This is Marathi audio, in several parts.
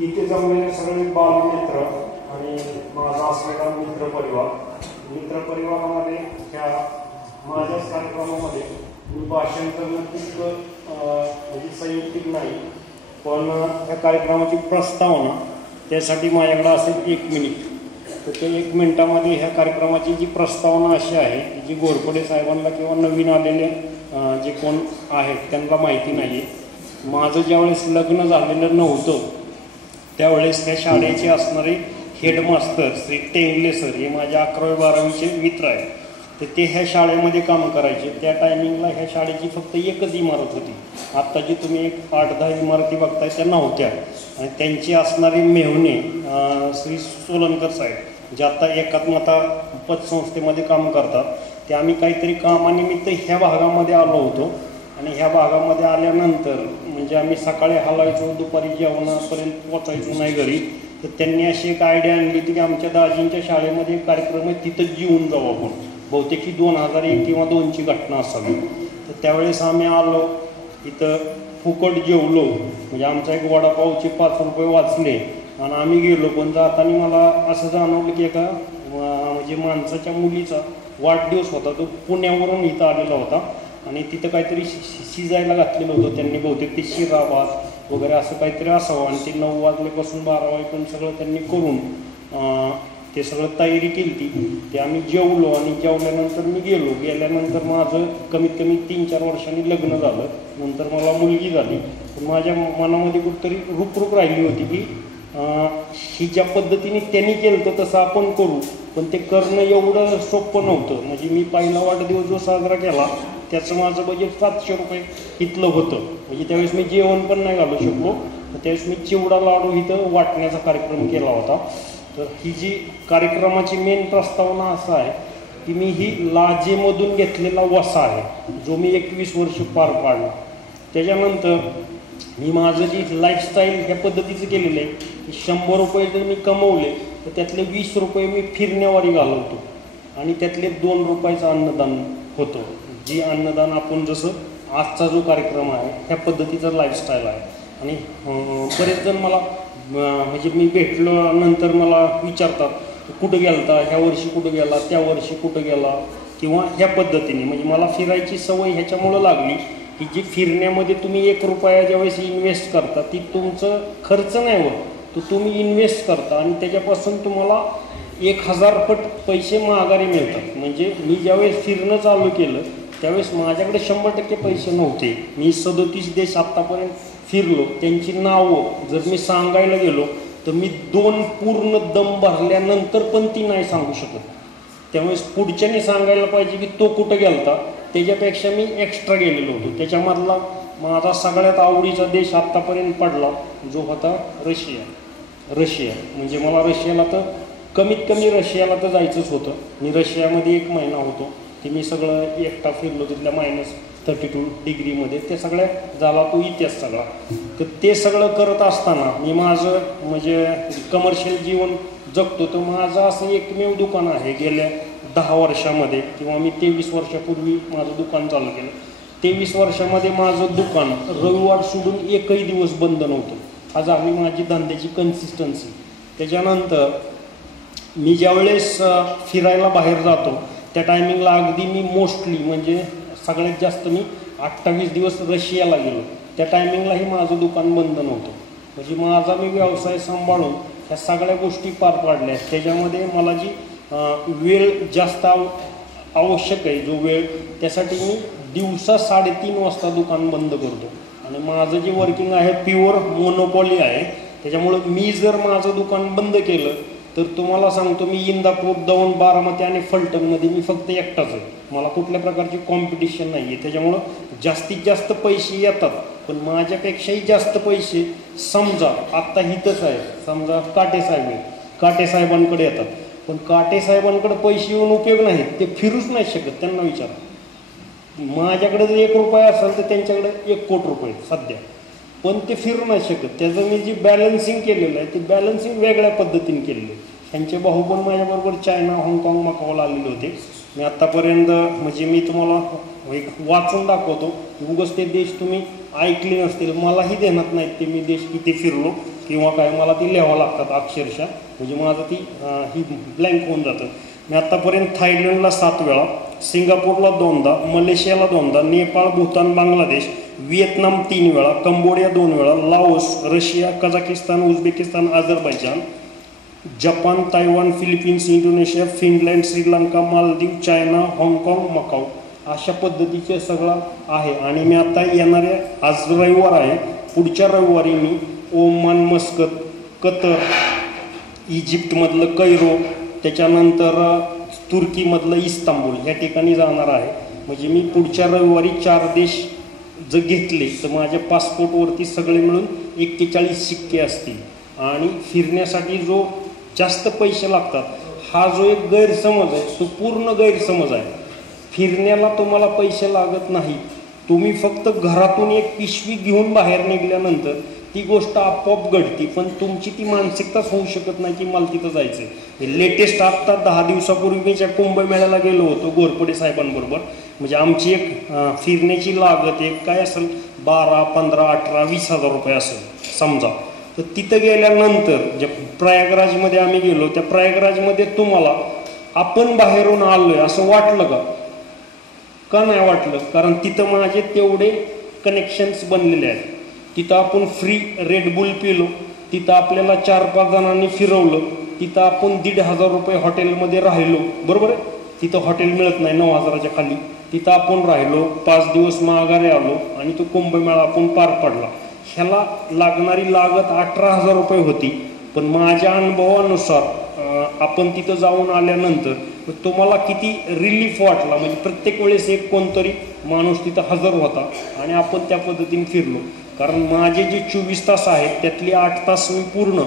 इथे जमलेले सगळे बालमित्र आणि माझा असलेला मित्रपरिवारामध्ये ह्या माझ्याच कार्यक्रमामध्ये मी भाषण करणं खूप म्हणजे संयुक्तिक नाही, पण ह्या कार्यक्रमाची प्रस्तावना त्यासाठी माझ्याकडे असेल 1 मिनिट. तर ते 1 मिनिटामध्ये ह्या कार्यक्रमाची जी प्रस्तावना अशी आहे जी घोरपडे साहेबांना किंवा नवीन आलेले जे कोण आहेत त्यांना माहिती नाही आहे. माझं ज्यावेळेस लग्न झालेलं नव्हतं त्यावेळेस त्या शाळेचे असणारे हेडमास्टर श्री टेंगले सर हे माझ्या 11वी 12वीचे मित्र आहेत. तर ते ह्या शाळेमध्ये काम करायचे. त्या टायमिंगला ह्या शाळेची फक्त एकच इमारत होती. आत्ता जी तुम्ही एक 8-10 इमारती बघताय त्या नव्हत्या. आणि त्यांचे असणारे मेहुणे श्री सोलनकर साहेब जे आत्ता एकात्मता पतसंस्थेमध्ये काम करतात, ते आम्ही काहीतरी कामानिमित्त ह्या भागामध्ये आलो होतो. आणि ह्या भागामध्ये आल्यानंतर म्हणजे आम्ही सकाळी हलायचो, दुपारी जेवणापर्यंत पोचायचो नाही घरी. तर त्यांनी अशी एक आयडिया आणली होती की आमच्या दाजींच्या शाळेमध्ये काकार्यक्रम आहे, तिथं जेवून जाऊ आपण. बहुतेक ही 2001 किंवा 2ची घटना असावी. तर त्यावेळेस आम्ही आलो, इथं फुकट जेवलो. म्हणजे आमचा एक वडापावचे 5 रुपये वाचले आणि आम्ही गेलो. पण जाताना मला असं जाणवलं की एका म्हणजे माणसाच्या मुलीचा वाढदिवस होता. तो पुण्यावरून इथं आलेला होता आणि तिथं काहीतरी शिजायला घातलेलं होतं त्यांनी. बहुतेक ते शिरा भात वगैरे असं काहीतरी असावं. आणि ते 9 वाजल्यापासून 12 वाजेपर्यंत सगळं त्यांनी करून ते सगळं तयारी केली ती. ते आम्ही जेवलो आणि जेवल्यानंतर मी गेल्यानंतर माझं कमीत कमी 3-4 वर्षांनी लग्न झालं. नंतर मला मुलगी झाली. पण माझ्या मनामध्ये कुठंतरी रूप राहिली होती की ही ज्या पद्धतीने त्यांनी केलं तर तसं आपण करू. पण ते करणं एवढं सोपं नव्हतं. म्हणजे मी पहिला वाढदिवस जो साजरा केला त्याचं माझं बजेट 700 रुपये इथलं होतं. म्हणजे त्यावेळेस मी जेवण पण नाही घालू शकलो. त्यावेळेस मी चिवडा लाडू इथं वाटण्याचा कार्यक्रम केला होता. तर ही जी कार्यक्रमाची मेन प्रस्तावना असा आहे की मी ही लाजेमधून घेतलेला वसा आहे जो मी 21 वर्ष पार पाडला. त्याच्यानंतर मी माझं जी लाईफस्टाईल ह्या पद्धतीचं केलेलं आहे की 100 रुपये जर मी कमवले तर त्यातले 20 रुपये मी फिरण्यावारी घालवतो आणि त्यातले 2 रुपयाचं अन्नदान होतं. जी अन्नदान आपण जसं आजचा जो कार्यक्रम आहे ह्या पद्धतीचं लाईफस्टाईल आहे. आणि बरेच जण मला म्हणजे मी भेटल्यानंतर मला विचारतात कुठं गेलता, ह्या वर्षी कुठं गेला, त्या वर्षी कुठं गेला, किंवा ह्या पद्धतीने. म्हणजे मला फिरायची सवय ह्याच्यामुळं लागली की जी फिरण्यामध्ये तुम्ही 1 रुपया ज्यावेळेस इन्व्हेस्ट करता ती तुमचं खर्च नाही होत, तो तुम्ही इन्व्हेस्ट करता आणि त्याच्यापासून तुम्हाला 1000 पट पैसे माघारी मिळतात. म्हणजे मी ज्यावेळेस फिरणं चालू केलं त्यावेळेस माझ्याकडे 100% पैसे नव्हते. मी 37 देश आत्तापर्यंत फिरलो. त्यांची नावं जर मी सांगायला गेलो तर मी 2 पूर्ण दम भरल्यानंतर पण ती नाही सांगू शकत. त्यामुळे पुढच्याने सांगायला पाहिजे की तो कुठं गेलता, त्याच्यापेक्षा मी एक्स्ट्रा गेलेलो होतो. त्याच्यामधला माझा सगळ्यात आवडीचा देश आत्तापर्यंत पडला जो होता रशिया. म्हणजे मला रशियाला तर कमीत कमी रशियाला तर जायचंच होतं. मी रशियामध्ये 1 महिना होतो. ते मी सगळं एकटा फिरलो तिथल्या -32 डिग्रीमध्ये. ते सगळ्या झाला तो इतिहास सगळा. तर ते सगळं करत असताना मी माझं म्हणजे कमर्शियल जीवन जगतो. तर माझं असं एकमेव दुकान आहे गेल्या 10 वर्षामध्ये, किंवा मी 23 वर्षापूर्वी माझं दुकान चालू केलं. 23 वर्षामध्ये माझं दुकान रविवार सोडून एकही दिवस बंद नव्हतं. आज आम्ही माझी धंद्याची कन्सिस्टन्सी. त्याच्यानंतर मी ज्यावेळेस फिरायला बाहेर जातो त्या टायमिंगला अगदी मी मोस्टली म्हणजे सगळ्यात जास्त मी 28 दिवस रशियाला गेलो. त्या टायमिंगलाही माझं दुकान बंद नव्हतं. म्हणजे माझा मी व्यवसाय सांभाळून ह्या सगळ्या गोष्टी पार पाडल्या. त्याच्यामध्ये मला जी वेळ जास्त आवश्यक आहे, जो वेळ, त्यासाठी मी दिवसा 3:30 वाजता दुकान बंद करतो. आणि माझं जे वर्किंग आहे प्युअर मोनोपॉली आहे. त्याच्यामुळं मी जर माझं दुकान बंद केलं तर तुम्हाला सांगतो मी इंदापूर, दौंड, बारामती आणि फलटणमध्ये मी फक्त एकटाच आहे. मला कुठल्या प्रकारची कॉम्पिटिशन नाही आहे. त्याच्यामुळं जास्तीत जास्त पैसे येतात. पण माझ्यापेक्षाही जास्त पैसे समजा आत्ता हितच आहे, समजा काटेसाहेब आहे, काटेसाहेबांकडे येतात. पण काटेसाहेबांकडे पैसे येऊन उपयोग नाहीत. ते फिरूच नाही शकत. त्यांना विचारा. माझ्याकडे जर 1 रुपया असेल तर त्यांच्याकडे 1 कोटी रुपये सध्या. पण ते फिरू नाही शकत. त्याचं मी जी बॅलन्सिंग केलेलं आहे ते बॅलन्सिंग वेगळ्या पद्धतीने केलेलं आहे. त्यांचे भाऊ पण माझ्याबरोबर चायना, हाँगकाँग, मकावला आलेले होते. मी आत्तापर्यंत म्हणजे मी तुम्हाला एक वाचून दाखवतो. उगाच ते देश तुम्ही ऐकले नसतील, मलाही ध्यानात नाहीत ते मी देश किती फिरलो, किंवा काय मला ती लिहावं लागतात अक्षरशः, म्हणजे माझं ती ही ब्लँक होऊन जातं. मी आत्तापर्यंत थायलंडला 7 वेळा, सिंगापूरला 2दा, मलेशियाला 2दा, नेपाळ, भूतान, बांगलादेश, व्हिएतनाम 3 वेळा, कंबोडिया 2 वेळा, Laos, Russia, Kazakhstan, Uzbekistan, Azerbaijan, Japan, Taiwan, Philippines, Indonesia, Finland, Sri Lanka, Maldives, China, हाँगकाँग, मकाऊ, अशा पद्धतीचे सगळं आहे. आणि मी आता येणाऱ्या, आज रविवार आहे, पुढच्या रविवारी मी ओमान, मस्कत, कतर, इजिप्तमधलं कैरो, त्याच्यानंतर तुर्कीमधलं इस्तांबूल ह्या ठिकाणी जाणार आहे. म्हणजे मी पुढच्या रविवारी 4 देश जर घेतले तर माझ्या पासपोर्टवरती सगळे मिळून 41 शिक्के असतील. आणि फिरण्यासाठी जो जास्त पैसे लागतात, हा जो एक गैरसमज आहे तो पूर्ण गैरसमज आहे. फिरण्याला तुम्हाला पैसे लागत नाही. तुम्ही फक्त घरातून एक पिशवी घेऊन बाहेर निघाल्यानंतर ती गोष्ट आपोआप घडती, पण तुमची ती मानसिकताच होऊ शकत नाही की मला तिथं जायचं आहे. लेटेस्ट आत्ता 10 दिवसापूर्वी मी ज्या कुंभमेळ्याला गेलो होतो घोरपडे साहेबांबरोबर, म्हणजे आमची एक फिरण्याची लागत एक काय असेल 12, 15, 18, 20 हजार रुपये असेल समजा. तर तिथं गेल्यानंतर ज्या प्रयागराजमध्ये आम्ही गेलो, त्या प्रयागराजमध्ये तुम्हाला आपण बाहेरून आलोय असं वाटलं का नाही वाटलं? कारण तिथं माझे तेवढे कनेक्शन्स बनलेले आहेत. तिथं आपण फ्री रेडबुल पिलो, तिथं आपल्याला 4-5 जणांनी फिरवलं, तिथं आपण 1,500 रुपये हॉटेलमध्ये राहिलो, बरोबर आहे. तिथं हॉटेल मिळत नाही 9,000च्या खाली. तिथं आपण राहिलो, 5 दिवस माघारी आलो आणि तो कुंभमेळा आपण पार पडला. ह्याला लागणारी लागत 18,000 रुपये होती. पण माझ्या अनुभवानुसार आपण तिथं जाऊन आल्यानंतर तुम्हाला किती रिलीफ वाटला. म्हणजे प्रत्येक वेळेस एक कोणतरी माणूस तिथं हजर होता आणि आपण त्या पद्धतीने फिरलो. कारण माझे जे 24 तास आहेत त्यातले 8 तास मी पूर्ण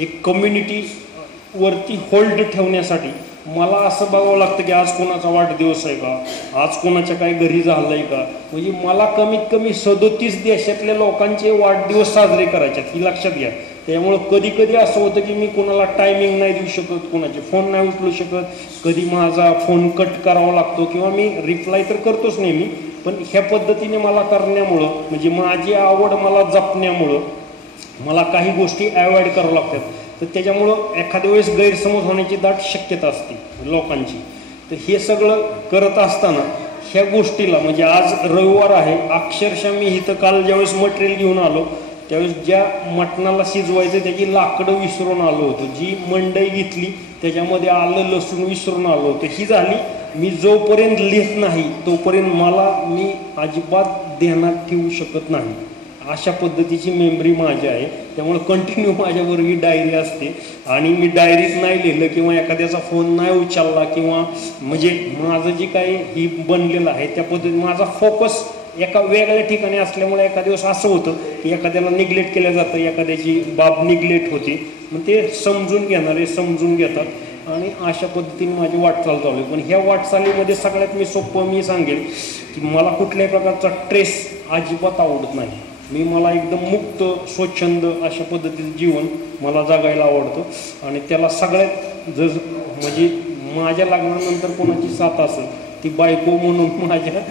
एक कम्युनिटीवरती होल्ड ठेवण्यासाठी मला असं बघावं लागतं की आज कोणाचा वाढदिवस आहे का, आज कोणाच्या काही घरी झालं आहे का. म्हणजे मला कमीत कमी 37 देशातल्या लोकांचे वाढदिवस साजरे करायचे ही लक्षात घ्या. त्यामुळं कधी कधी असं होतं की मी कोणाला टायमिंग नाही देऊ शकत, कोणाचे फोन नाही उचलू शकत, कधी माझा फोन कट करावा लागतो किंवा मी रिप्लाय तर करतोच नेहमी. पण ह्या पद्धतीने मला करण्यामुळं म्हणजे माझी आवड मला जपण्यामुळं मला काही गोष्टी अवॉइड करावं लागतात. तर त्याच्यामुळं एखाद्या वेळेस गैरसमज होण्याची दाट शक्यता असते लोकांची. तर हे सगळं करत असताना ह्या गोष्टीला म्हणजे आज रविवार आहे, अक्षरशः मी इथं काल ज्यावेळेस मटेरियल घेऊन आलो त्यावेळेस ज्या मटणाला शिजवायचं त्याची लाकडं विसरून आलो होतो, जी मंडई घेतली त्याच्यामध्ये आलं लसूण विसरून आलो होतो. ही झाली मी जोपर्यंत लिहित नाही तोपर्यंत मी अजिबात ध्यानात ठेवू शकत नाही. अशा पद्धतीची मेमरी माझी आहे. त्यामुळे कंटिन्यू माझ्यावर ही डायरी असते आणि मी डायरीत नाही लिहिलं किंवा एखाद्याचा फोन नाही उचलला किंवा म्हणजे माझं जे काही ही बनलेलं आहे त्या पद्धतीने माझा फोकस एका वेगळ्या ठिकाणी असल्यामुळे एखाद्या दिवस असं होतं की एखाद्याला निग्लेक्ट केलं जातं, एखाद्याची बाब निग्लेक्ट होते. मग ते समजून घेणारे समजून घेतात आणि अशा पद्धतीने माझी वाटचाल चालू आहे. पण ह्या वाटचालीमध्ये सगळ्यात मी सांगेल की मला कुठल्याही प्रकारचा ट्रेस अजिबात आवडत नाही. मला एकदम मुक्त स्वच्छंद अशा पद्धतीचं जीवन मला जगायला आवडतं आणि त्याला सगळ्यात म्हणजे माझ्या लग्नानंतर कोणाची साथ असेल ती बायको म्हणून माझ्या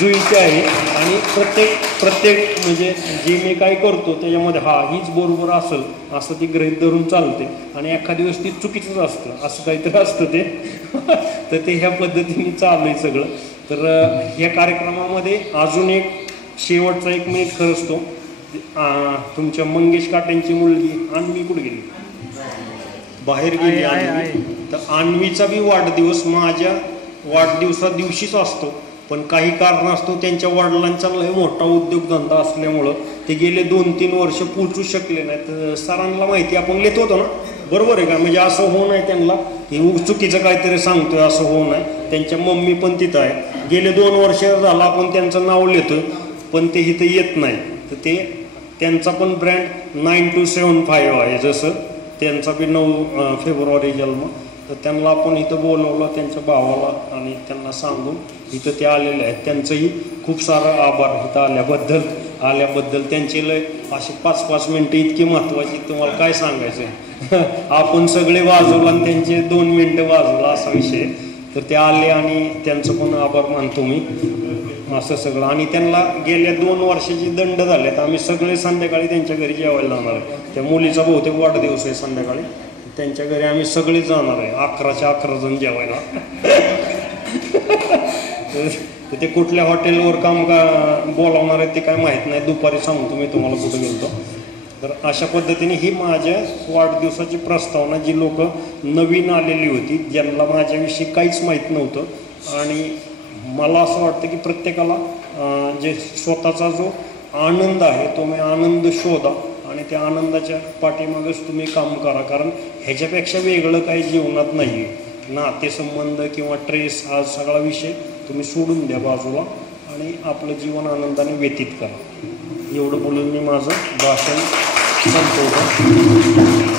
जुईची आहे. आणि प्रत्येक म्हणजे जे मी काय करतो त्याच्यामध्ये हीच बरोबर असेल असं ती गृहीत धरून चालते आणि एखाद्या दिवस ती चुकीचंच असतं असं काहीतरी असतं ते तर ते ह्या पद्धतीने चालू आहे सगळं. तर ह्या कार्यक्रमामध्ये अजून एक शेवटचा 1 मिनिट खरंच तो तुमच्या मंगेश काटेंची मुलगी अन्वी कुठे गेली, बाहेर गेली अन्वी. तर अन्वीचा बी वाढदिवस माझ्या वाढदिवसा दिवशीच असतो. पण काही कारणास्तव त्यांच्या वडिलांचा लय मोठा उद्योगधंदा असल्यामुळं ते गेले 2-3 वर्ष पोचू शकले नाही. तर सरांना माहिती आपण लिहित होतो ना, बरोबर आहे का, म्हणजे असं होऊ नये त्यांना हे चुकीचं काहीतरी सांगतोय असं होऊ नये. त्यांच्या मम्मी पण तिथं आहे, गेले 2 वर्ष झाला आपण त्यांचं नाव लिहितोय पण ते इथं येत नाही. तर ते त्यांचा पण ब्रँड 9275 आहे, जसं त्यांचा बी 9 फेब्रुवारी जन्म. तर त्यांना आपण इथं बोलवलं त्यांच्या भावाला आणि त्यांना सांगून इथं ते आलेले आहेत. त्यांचंही खूप सारं आभार इथं आल्याबद्दल. त्यांचे लय असे 5-5 मिनटं इतकी महत्त्वाची तुम्हाला काय सांगायचं आहे आपण सगळे वाजवलं आणि त्यांचे 2 मिनटं वाजवलं असा विषय. तर ते आले आणि त्यांचं पण आभार मानतो मी. असं सगळं. आणि त्यांना गेल्या 2 वर्षाची दंड झाले तर आम्ही सगळे संध्याकाळी त्यांच्या घरी जेवायला जाणार आहे. त्या मुलीचा बहुतेक वाढदिवस आहे संध्याकाळी, त्यांच्या घरी आम्ही सगळेच जाणार आहे, 11च्या 11 जण जेवायला. ते कुठल्या हॉटेलवर काम बोलावणार आहे ते काय माहीत नाही, दुपारी सांगतो मी तुम्हाला कुठं गेलो. तर अशा पद्धतीने ही माझ्या वाढदिवसाची प्रस्तावना, जी लोक नवीन आलेली होती, ज्यांना माझ्याविषयी काहीच माहीत नव्हतं. आणि मला असं वाटतं की प्रत्येकाला जे स्वतःचा जो आनंद आहे तो मी आनंद शोधा आणि त्या आनंदाच्या पाठीमागच तुम्ही काम करा, कारण ह्याच्यापेक्षा वेगळं काही जीवनात नाही आहे. नातेसंबंध किंवा ट्रेस हा सगळा विषय तुम्ही सोडून द्या बाजूला आणि आपलं जीवन आनंदाने व्यतीत करा. एवढं बोलून मी माझं भाषण संपवतो.